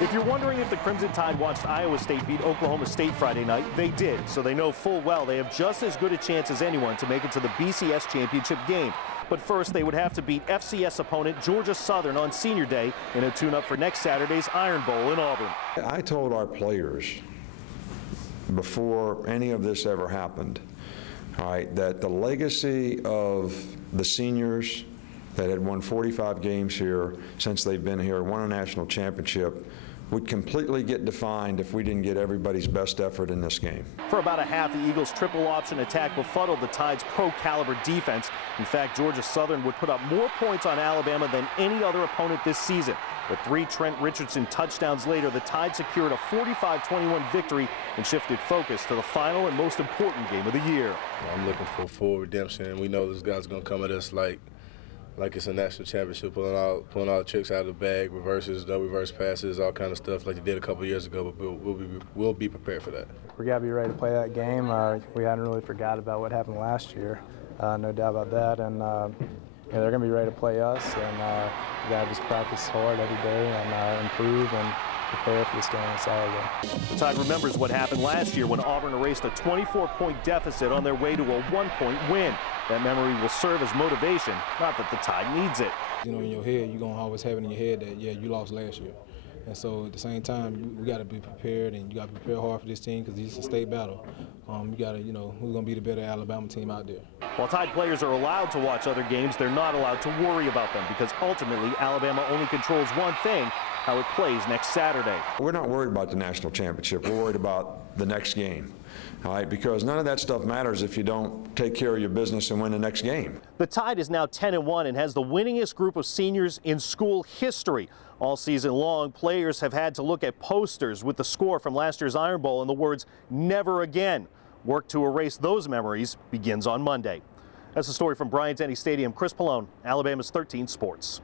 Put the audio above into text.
If you're wondering if the Crimson Tide watched Iowa State beat Oklahoma State Friday night, they did, so they know full well they have just as good a chance as anyone to make it to the BCS championship game. But first, they would have to beat FCS opponent Georgia Southern on Senior Day in a tune-up for next Saturday's Iron Bowl in Auburn. I told our players before any of this ever happened, all right, that the legacy of the seniors that had won 45 games here since they've been here, won a national championship, would completely get defined if we didn't get everybody's best effort in this game. For about a half, the Eagles' triple option attack befuddled the Tide's pro-caliber defense. In fact, Georgia Southern would put up more points on Alabama than any other opponent this season. But 3 Trent Richardson touchdowns later, the Tide secured a 45-21 victory and shifted focus to the final and most important game of the year. I'm looking for full redemption. We know this guy's going to come at us like it's a national championship, pulling all the tricks out of the bag, reverses, double reverse passes, all kind of stuff like they did a couple years ago, but we'll be prepared for that. We got to be ready to play that game. We hadn't really forgot about what happened last year, no doubt about that, and they're going to be ready to play us, and we got to just practice hard every day and improve and prepare for this game on Saturday. The Tide remembers what happened last year when Auburn erased a 24-point deficit on their way to a 1-point win. That memory will serve as motivation, not that the Tide needs it. You know, in your head, you're going to always have it in your head that, yeah, you lost last year. And so at the same time, we got to be prepared, and you got to prepare hard for this team because it's a state battle. You got to, who's going to be the better Alabama team out there. While Tide players are allowed to watch other games, they're not allowed to worry about them because ultimately Alabama only controls one thing: how it plays next Saturday. We're not worried about the national championship. We're worried about the next game. All right, because none of that stuff matters if you don't take care of your business and win the next game. The Tide is now 10-1 and has the winningest group of seniors in school history. All season long, players have had to look at posters with the score from last year's Iron Bowl and the words "Never Again." Work to erase those memories begins on Monday. That's a story from Bryant-Denny Stadium. Chris Pollone, Alabama's 13 Sports.